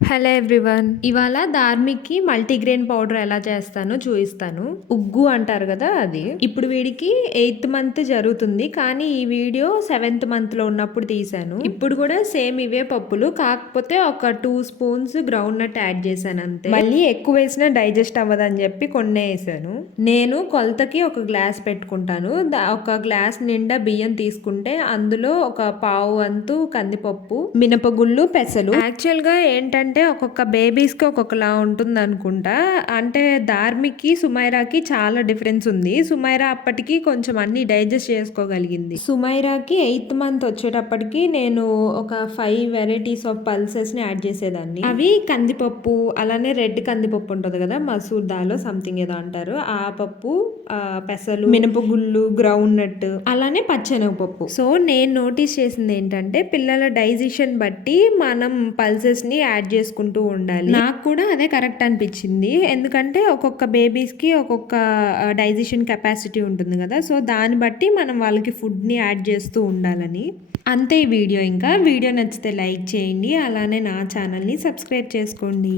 Hello everyone. ఇవాళ ధార్మిక్‌కి multigrain powder ఎలా చేస్తానో చూయిస్తాను. ఉగ్గు అంటారు కదా అది. ఇప్పుడు వీడికి 8థ్ మంత్ జరుగుతుంది. కానీ ఈ వీడియో 7థ్ మంత్‌లో ఉన్నప్పుడు తీశాను. ఇప్పుడు కూడా సేమ్ ఇవే పప్పులు, కాకపోతే ఒక 2 స్పూన్స్ గ్రౌండ్ నట్ యాడ్ చేశాను అంతే. మళ్ళీ ఎక్కువ వేసినా డైజెస్ట్ అవ్వదని చెప్పి కొన్నే వేసాను. నేను కొలతకి ఒక గ్లాస్ పెట్టుకుంటాను. ఒక గ్లాస్ నిండా బియ్యం తీసుకుంటే అందులో ఒక పావు వంతు కందిపప్పు, మినపగుళ్ళు, పెసలు. యాక్చువల్‌గా ఏంటంటే ఒక్కొక్క బేబీస్‌కి ఒక్కొక్కలా ఉంటుందనుకుంటా. అంటే ధార్మిక్‌కి, సుమైరాకి చాలా డిఫరెన్స్ ఉంది. సుమైరా అప్పటికి కొంచెం అన్నీ డైజెస్ట్ చేసుకోగలిగింది. సుమైరాకి 8థ్ మంత్ వచ్చేటప్పటికి నేను ఒక 5 వెరైటీస్ ఆఫ్ పల్సెస్‌ని యాడ్ చేసేదాన్ని. అవి కందిపప్పు, అలానే రెడ్ కందిపప్పు ఉంటది కదా, మసూర్ దాలో సంథింగ్ ఏదో అంటారు. ఆ పప్పు, పెసలు, మినపగుళ్ళు, గ్రౌండ్ నట్, అలానే పచ్చెనగపప్పు. సో నేను నోటీస్ చేసింది ఏంటంటే పిల్లల డైజెషన్ బట్టి మనం పల్సెస్‌ని యాడ్ చేసుకుంటూ ఉండాలి. నాకు కూడా అదే కరెక్ట్ అనిపించింది. ఎందుకంటే ఒక్కొక్క బేబీస్‌కి ఒక్కొక్క డైజెషన్ కెపాసిటీ ఉంటుంది కదా. సో దాన్ని బట్టి మనం వాళ్ళకి ఫుడ్‌ని యాడ్ చేస్తూ ఉండాలని. అంతే ఈ వీడియో. ఇంకా వీడియో నచ్చితే లైక్ చేయండి, అలానే నా ఛానల్ని సబ్స్క్రైబ్ చేసుకోండి.